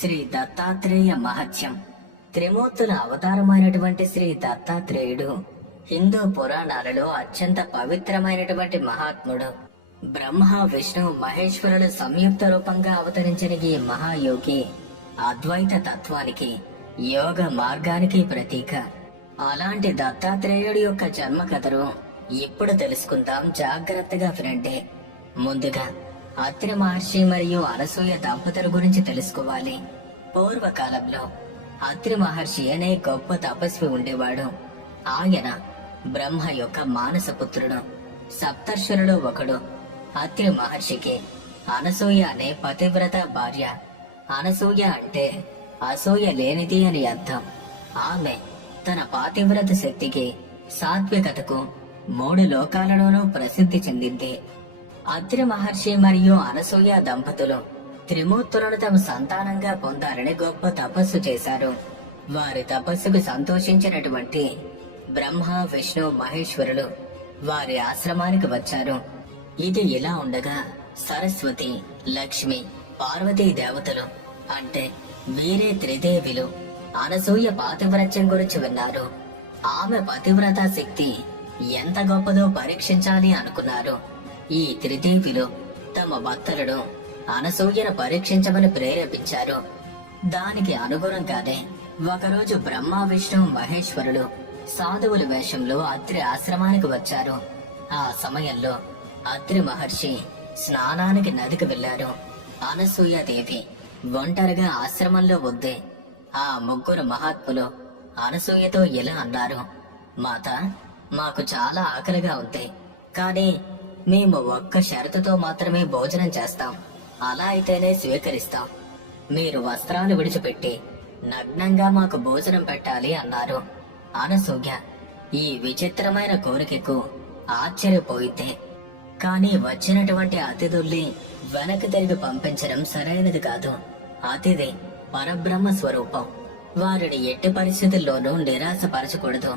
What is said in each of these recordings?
శ్రీ దత్తాత్రేయ మహత్యం. త్రిమూర్తుల అవతారమైనటువంటి శ్రీ దత్తాత్రేయుడు హిందూ పురాణాలలో అత్యంత పవిత్రమైనటువంటి మహాత్ముడు. బ్రహ్మ విష్ణు మహేశ్వరుల సంయుక్త రూపంగా అవతరించిన ఈ మహాయోగి అద్వైత తత్వానికి యోగ మార్గానికి ప్రతీక. అలాంటి దత్తాత్రేయుడి యొక్క జన్మ కథను ఇప్పుడు తెలుసుకుందాం జాగ్రత్తగా ఫ్రెండే ముందుగా అత్రి మహర్షి మరియు అనసూయ దంపతుల గురించి తెలుసుకోవాలి. పూర్వకాలంలో అత్రి మహర్షి అనే గొప్ప తపస్వి ఉండేవాడు. ఆయన బ్రహ్మ యొక్క మానస పుత్రుడు సప్తర్షులలో ఒకడు. అత్రి మహర్షికి అనసూయ అనే పతివ్రత భార్య. అనసూయ అంటే అసూయ లేనిది అని అర్థం. ఆమె తన పాతివ్రత శక్తికి సాత్వికతకు మూడు లోకాలలోనూ ప్రసిద్ధి చెందింది. అత్రి మహర్షి మరియు అనసూయ దంపతులు త్రిమూర్తులను తమ సంతానంగా పొందాలని గొప్ప తపస్సు చేశారు. వారి తపస్సుకు సంతోషించినటువంటి బ్రహ్మ విష్ణు మహేశ్వరులు వారి ఆశ్రమానికి వచ్చారు. ఇది ఇలా ఉండగా సరస్వతి లక్ష్మి పార్వతీ దేవతలు అంటే వీరే త్రిదేవిలు అనసూయ పాతివ్రత్యం గురించి విన్నారు. ఆమె పతివ్రత శక్తి ఎంత గొప్పదో పరీక్షించాలి అనుకున్నారు. ఈ త్రిదేవిలు తమ భక్తులను అనసూయను పరీక్షించమని ప్రేరేపించారు. దానికి అనుగుణంగానే ఒకరోజు బ్రహ్మ విష్ణు మహేశ్వరులు సాధువుల వేషంలో అత్రి ఆశ్రమానికి వచ్చారు. ఆ సమయంలో అత్రి మహర్షి స్నానానికి నదికి వెళ్ళారు అనసూయాదేవి ఒంటరిగా ఆశ్రమంలో ఉంది. ఆ ముగ్గురు మహాత్ములు అనసూయతో ఇలా అన్నారు మాత మాకు చాలా ఆకలిగా ఉంది. కానీ మేము ఒక్క షరతుతో మాత్రమే భోజనం చేస్తాం. అలా అయితేనే స్వీకరిస్తాం. మీరు వస్త్రాలు విడిచిపెట్టి నగ్నంగా మాకు భోజనం పెట్టాలి అన్నారు. అనసూయ ఈ విచిత్రమైన కోరికకు ఆశ్చర్యపోయితే. కానీ వచ్చినటువంటి అతిథుల్ని వెనక్కి తిరిగి పంపించడం సరైనది కాదు. అతిథి పరబ్రహ్మ స్వరూపం. వారిని ఎట్టి పరిస్థితుల్లోనూ నిరాశపరచకూడదు.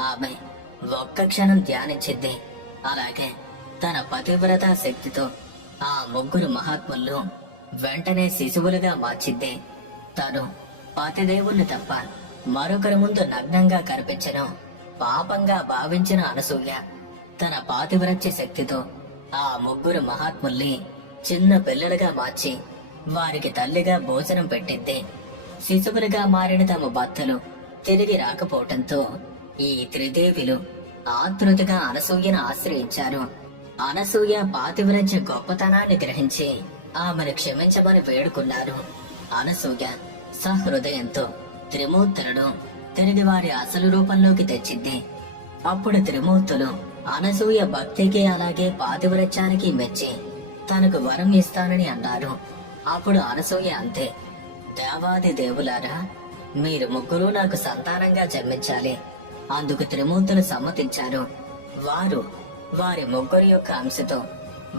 ఆమె ఒక్క క్షణం ధ్యానించింది. అలాగే తన పతివ్రత శక్తితో ఆ ముగ్గురు మహాత్ములు వెంటనే శిశువులుగా మార్చింది తను పతిదేవుణ్ణి తప్ప మరొకరి ముందు నగ్నంగా కనిపించను పాపంగా భావించిన అనసూయ. తన పాతివ్రత్య శక్తితో ఆ ముగ్గురు మహాత్ముల్ని చిన్న పిల్లలుగా మార్చి వారికి తల్లిగా భోజనం పెట్టింది శిశువులుగా మారిన తమ భర్తలు తిరిగి రాకపోవటంతో ఈ త్రిదేవిలు ఆతృతగా అనసూయను ఆశ్రయించారు. అనసూయ పాతివ్రత్య గొప్పతనాన్ని గ్రహించి ఆమెను క్షమించమని వేడుకున్నారు. అనసూయ సహృదయంతో త్రిమూర్తులను తిరిగి వారి అసలు రూపంలోకి తెచ్చింది. అప్పుడు త్రిమూర్తులు అనసూయ భక్తికి అలాగే పాతివ్రత్యానికి మెచ్చి తనకు వరం ఇస్తానని అన్నారు. అప్పుడు అనసూయ అంతే. దేవాది దేవులారా మీరు ముగ్గురు నాకు సంతానంగా జన్మించాలి. అందుకు త్రిమూర్తులు సమ్మతించారు. వారు వారి ముగ్గురు యొక్క అంశతో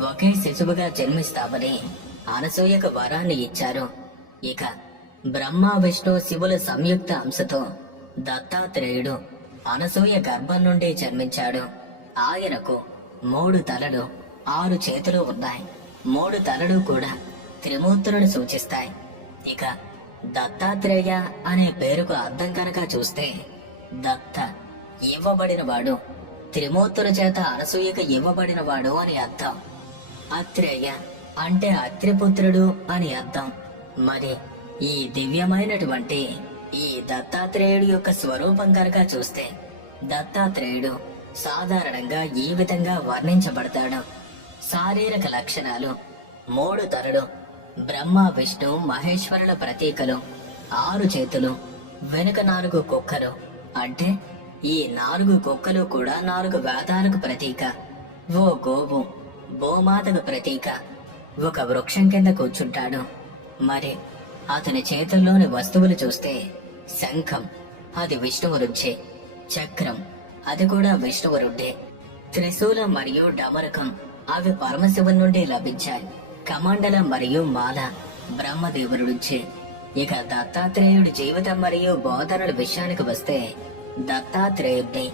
ఒకే శిశువుగా జన్మిస్తామని అనసూయకు వరాన్ని ఇచ్చారు. ఇక బ్రహ్మ విష్ణు శివుల సంయుక్త అంశతో దత్తాత్రేయుడు అనసూయ గర్భం నుండి జన్మించాడు. ఆయనకు మూడు తలలు ఆరు చేతులు ఉన్నాయి. మూడు తలలు కూడా త్రిమూర్తులను సూచిస్తాయి. ఇక దత్తాత్రేయ అనే పేరుకు అర్థం కనుక చూస్తే దత్త ఇవ్వబడినవాడు త్రిమూర్తుల చేత అనసూయకు ఇవ్వబడినవాడు అని అర్థం. అత్రేయ అంటే అత్రిపుత్రుడు అని అర్థం. మరి ఈ దివ్యమైనటువంటి ఈ దత్తాత్రేయుడు యొక్క స్వరూపం కనుక చూస్తే దత్తాత్రేయుడు సాధారణంగా ఈ విధంగా వర్ణించబడతాడు. శారీరక లక్షణాలు మూడు తరుడు బ్రహ్మ విష్ణు మహేశ్వరుల ప్రతీకలు ఆరు చేతులు వెనుక నాలుగు కుక్కలు అంటే ఈ నాలుగు కుక్కలు కూడా నాలుగు వేదాలకు ప్రతీక. ఓ గోవు భూమాతకు ప్రతీక. ఒక వృక్షం కింద కూర్చుంటాడు. మరి అతని చేతుల్లోని వస్తువులు చూస్తే శంఖం అది విష్ణువురుంచే. చక్రం అది కూడా విష్ణువురుండే. త్రిశూలం మరియు డమరకం అవి పరమశివుని నుండి లభించాయి. కమండలం మరియు మాల బ్రహ్మదేవుడు ఇక దత్తాత్రేయుడి జీవితం మరియు బోధనల విషయానికి వస్తే దత్తాత్రేయుడిని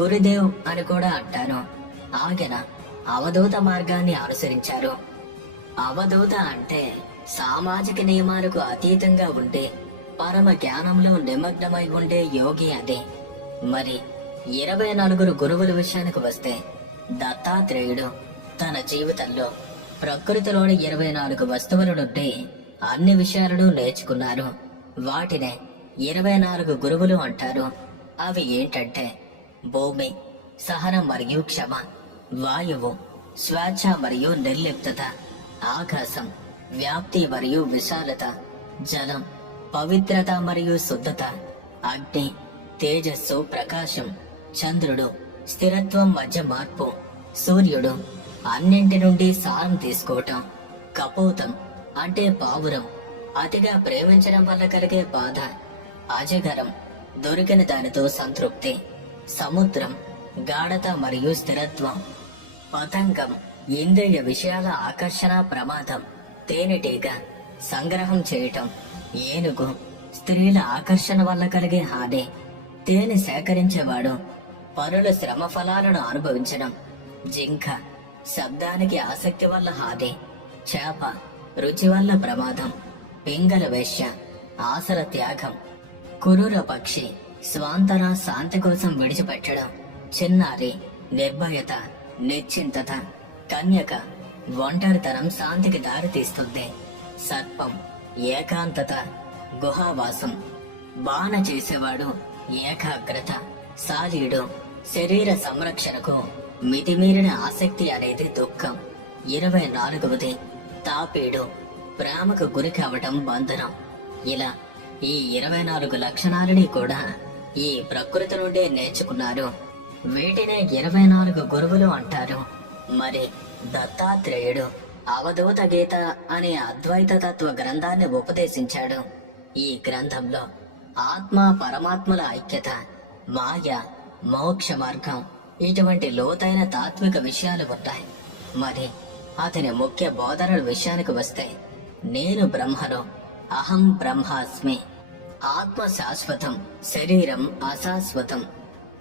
గురుదేవ్ అని కూడా అంటారు ఆయన అవధూత మార్గాన్ని అనుసరించారు. అవధూత అంటే సామాజిక నియమాలకు అతీతంగా ఉండే పరమ జ్ఞానంలో నిమగ్నమై ఉండే యోగి అది. మరి ఇరవై నలుగురు గురువుల విషయానికి వస్తే దత్తాత్రేయుడు తన జీవితంలో ప్రకృతిలోని ఇరవై నాలుగు వస్తువుల నుండి అన్ని విషయాలను నేర్చుకున్నారు. వాటినే ఇరవై నాలుగు గురువులు అంటారు. అవి ఏంటంటే భూమి సహనం మరియు క్షమ వాయువు స్వేచ్ఛ మరియు నిర్లిప్తత ఆకాశం వ్యాప్తి మరియు విశాలత జలం పవిత్రత మరియు శుద్ధత అగ్ని తేజస్సు ప్రకాశం చంద్రుడు స్థిరత్వం మధ్య మార్పు సూర్యుడు అన్నింటి నుండి సారం తీసుకోవటం కపోతం అంటే పావురం అతిగా ప్రేమించడం వల్ల కలిగే బాధ అజగరం దొరికిన దానితో సంతృప్తి. సముద్రం గాఢత మరియు స్థిరత్వం. పతంగం ఇంద్రియ విషయాల ఆకర్షణ ప్రమాదం. తేనెటీగ సంగ్రహం చేయటం. ఏనుగు స్త్రీల ఆకర్షణ వల్ల కలిగే హాని. తేనె సేకరించేవాడు పనుల శ్రమ ఫలాలను అనుభవించడం. జింక శబ్దానికి ఆసక్తి వల్ల హాని. చేప రుచి వల్ల ప్రమాదం. పింగళ వేశ్య ఆసర త్యాగం. కురూర పక్షి స్వాంతన శాంతి కోసం విడిచిపెట్టడం చిన్నారి నిర్భయత నిశ్చింతత కన్యక ఒంటరితనం శాంతికి దారితీస్తుంది. సర్పం ఏకాంతత గుహావాసం. బాణ చేసేవాడు ఏకాగ్రత సాలీడు శరీర సంరక్షణకు మితిమీరిన ఆసక్తి అనేది దుఃఖం. ఇరవై నాలుగవది తాపీడు. ప్రేమకు గురి కావటం బంధనం. ఇలా ఈ ఇరవై నాలుగు లక్షణాలని కూడా ఈ ప్రకృతి నుండే నేర్చుకున్నారు. వీటినే ఇరవై నాలుగు గురువులు అంటారు. మరి దత్తాత్రేయుడు అవధూత గీత అనే అద్వైత తత్వ గ్రంథాన్ని ఉపదేశించాడు. ఈ గ్రంథంలో ఆత్మ పరమాత్మల ఐక్యత మాయ మోక్ష మార్గం ఇటువంటి లోతైన తాత్విక విషయాలు ఉంటాయి. మరి అతని ముఖ్య బోధనల విషయానికి వస్తే నేను బ్రహ్మను అహం బ్రహ్మాస్మి. ఆత్మ శాశ్వతం శరీరం అశాశ్వతం.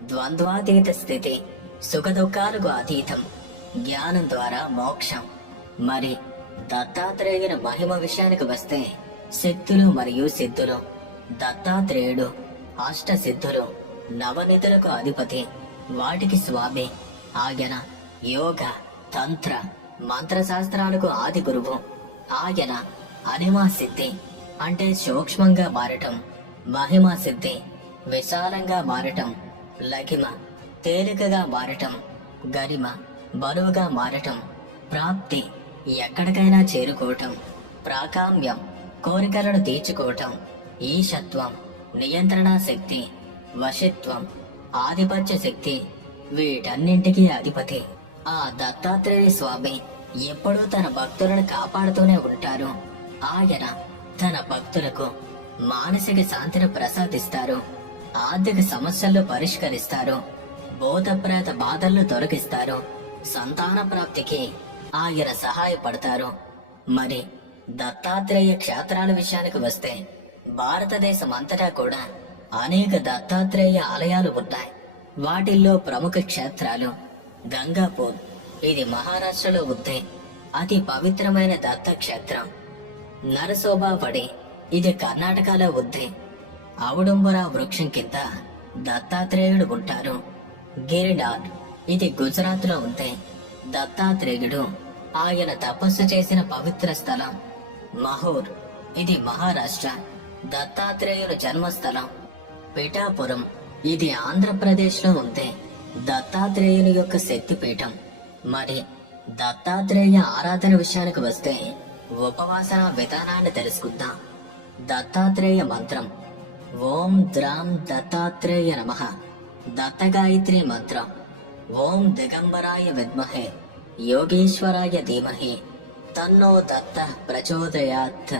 ద్వంద్వాతీత స్థితి సుఖదుఖాలకు అతీతం. జ్ఞానం ద్వారా మోక్షం. మరి దత్తాత్రేయుని మహిమ విషయానికి వస్తే శక్తులు మరియు సిద్ధులు దత్తాత్రేయుడు అష్ట సిద్ధులు నవనిధులకు అధిపతి వాటికి స్వామి ఆయన యోగ తంత్ర మంత్రశాస్త్రాలకు ఆది గురువు ఆయన అనిమా సిద్ధి అంటే సూక్ష్మంగా మారటం మహిమా సిద్ధి విశాలంగా మారటం లఘిమ తేలికగా మారటం గరిమ బరువుగా మారటం ప్రాప్తి ఎక్కడికైనా చేరుకోవటం ప్రాకామ్యం కోరికలను తీర్చుకోవటం ఈశత్వం నియంత్రణ శక్తి వశిత్వం ఆధిపత్య శక్తి వీటన్నింటికీ అధిపతి. ఆ దత్తాత్రేయ స్వామి ఎప్పుడూ తన భక్తులను కాపాడుతూనే ఉంటారు. ఆయన తన భక్తులకు మానసిక శాంతిని ప్రసాదిస్తారు. ఆర్థిక సమస్యలు పరిష్కరిస్తారు. బోధప్రేత బాధలను తొలగిస్తారు. సంతాన ప్రాప్తికి ఆయన సహాయపడతారు. మరి దత్తాత్రేయ క్షేత్రాల విషయానికి వస్తే భారతదేశం అంతటా కూడా అనేక దత్తాత్రేయ ఆలయాలు ఉన్నాయి. వాటిల్లో ప్రముఖ క్షేత్రాలు గంగాపూర్ ఇది మహారాష్ట్రలో ఉంది అతి పవిత్రమైన దత్త క్షేత్రం. నరసోబాపడి ఇది కర్ణాటకలో ఉంది ఔడుంబర వృక్షం కింద దత్తాత్రేయుడు ఉంటారు. గిరిడార్ ఇది గుజరాత్లో ఉంది దత్తాత్రేయుడు ఆయన తపస్సు చేసిన పవిత్ర స్థలం. మహూర్ ఇది మహారాష్ట్ర దత్తాత్రేయుల జన్మస్థలం. పిఠాపురం ఇది ఆంధ్రప్రదేశ్లో ఉంది దత్తాత్రేయుని యొక్క శక్తిపీఠం. మరి దత్తాత్రేయ ఆరాధన విషయానికి వస్తే ఉపవాసన విధానాన్ని తెలుసుకుందాం. దత్తాత్రేయ మంత్రం ఓం ద్రాం దత్తాత్రేయ నమ. దత్తగాయత్రి మంత్రం. ఓం దిగంబరాయ విద్మహే. యోగేశ్వరాయ ధీమహి. తన్నో దత్త ప్రచోదయాత్.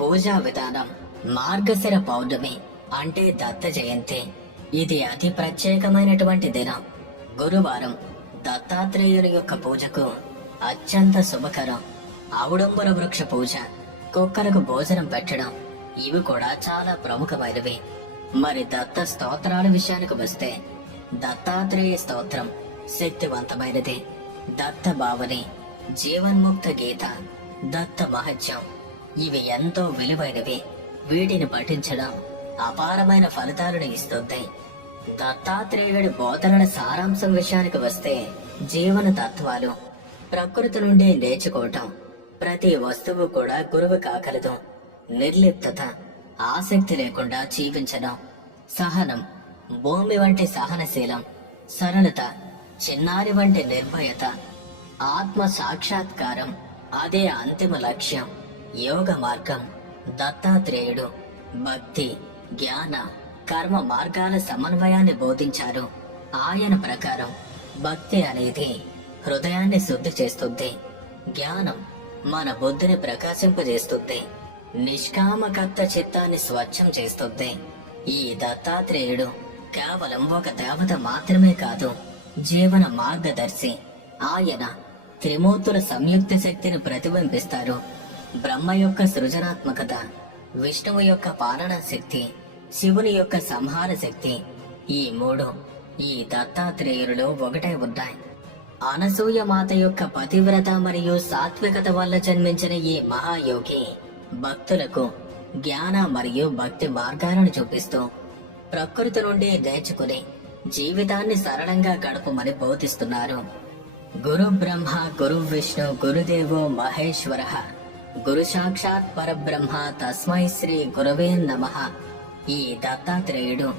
పూజా విధానం. మార్గశిర పౌర్ణమి. అంటే దత్త జయంతి. ఇది అతి ప్రత్యేకమైనటువంటి దినం. గురువారం. దత్తాత్రేయుని యొక్క పూజకు అత్యంత శుభకరం. ఔడంబర వృక్ష పూజ కుక్కలకు భోజనం పెట్టడం ఇవి కూడా చాలా ప్రముఖమైనవి. మరి దత్త స్తోత్రాల విషయానికి వస్తే దత్తాత్రేయ స్తోత్రం శక్తివంతమైనది. దత్త భావని జీవన్ముక్త గీత దత్త మహత్యం. ఇవి ఎంతో విలువైనవి. వీటిని పఠించడం అపారమైన ఫలితాలను ఇస్తుంది. దత్తాత్రేయుడి బోధనల సారాంశం విషయానికి వస్తే జీవన తత్వాలు ప్రకృతి నుండి నేర్చుకోవటం ప్రతి వస్తువు కూడా గురువు కాగలదు నిర్లిప్తత ఆసక్తి లేకుండా జీవించడం సహనం భూమి వంటి సహనశీలం సరళత చిన్నారి వంటి నిర్భయత ఆత్మ సాక్షాత్కారం అదే అంతిమ లక్ష్యం యోగ మార్గం దత్తాత్రేయుడు భక్తి జ్ఞాన కర్మ మార్గాల సమన్వయాన్ని బోధించారు. ఆయన ప్రకారం భక్తి అనేది హృదయాన్ని శుద్ధి చేస్తుంది. జ్ఞానం మన బుద్ధిని ప్రకాశింపజేస్తుంది. నిష్కామకర్త చిత్తాన్ని స్వచ్ఛం చేస్తుంది. ఈ దత్తాత్రేయుడు కేవలం ఒక దేవత మాత్రమే కాదు జీవన మార్గదర్శి. ఆయన త్రిమూర్తుల సంయుక్త శక్తిని ప్రతిబింబిస్తారు. బ్రహ్మ యొక్క సృజనాత్మకత విష్ణువు యొక్క పాలనా శక్తి శివుని యొక్క సంహార శక్తి ఈ మూడు ఈ దత్తాత్రేయులలో ఒకటే ఉన్నాయి అనసూయ మాత యొక్క పతివ్రత మరియు సాత్వికత వల్ల జన్మించిన ఈ మహాయోగి భక్తులకు జ్ఞాన మరియు భక్తి మార్గాలను చూపిస్తూ ప్రకృతి నుండి నేర్చుకుని జీవితాన్ని సరళంగా గడపమని బోధిస్తున్నారు. గురు బ్రహ్మ గురు విష్ణు గురుదేవో మహేశ్వర గురు సాక్షాత్ పరబ్రహ్మ తస్మై శ్రీ గురవే నమ. ఈ దత్తాత్రేయుడు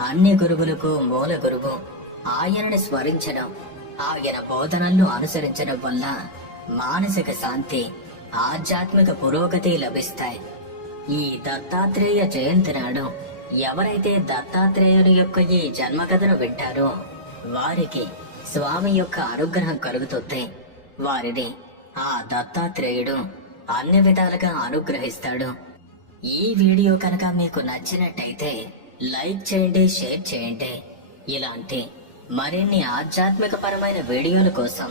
అన్ని గురువులకు మూల గురువు. ఆయనని స్మరించడం ఆయన బోధనలను అనుసరించడం వల్ల మానసిక శాంతి ఆధ్యాత్మిక పురోగతి లభిస్తాయి. ఈ దత్తాత్రేయ జయంతి నాడు ఎవరైతే దత్తాత్రేయుని యొక్క ఈ జన్మకథను వింటారో వారికి స్వామి యొక్క అనుగ్రహం కలుగుతుంది. వారిని ఆ దత్తాత్రేయుడు అన్ని విధాలుగా అనుగ్రహిస్తాడు. ఈ వీడియో కనుక మీకు నచ్చినట్టయితే లైక్ చేయండి షేర్ చేయండి. ఇలాంటి మరిన్ని ఆధ్యాత్మిక పరమైన వీడియోల కోసం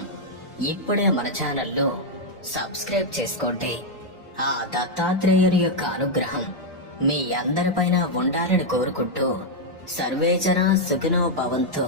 ఇప్పుడే మన ఛానల్లో సబ్స్క్రైబ్ చేసుకోండి. ఆ దత్తాత్రేయుని యొక్క అనుగ్రహం మీ అందరిపైన ఉండాలని కోరుకుంటూ సర్వేజన సుఖినో భవంతు.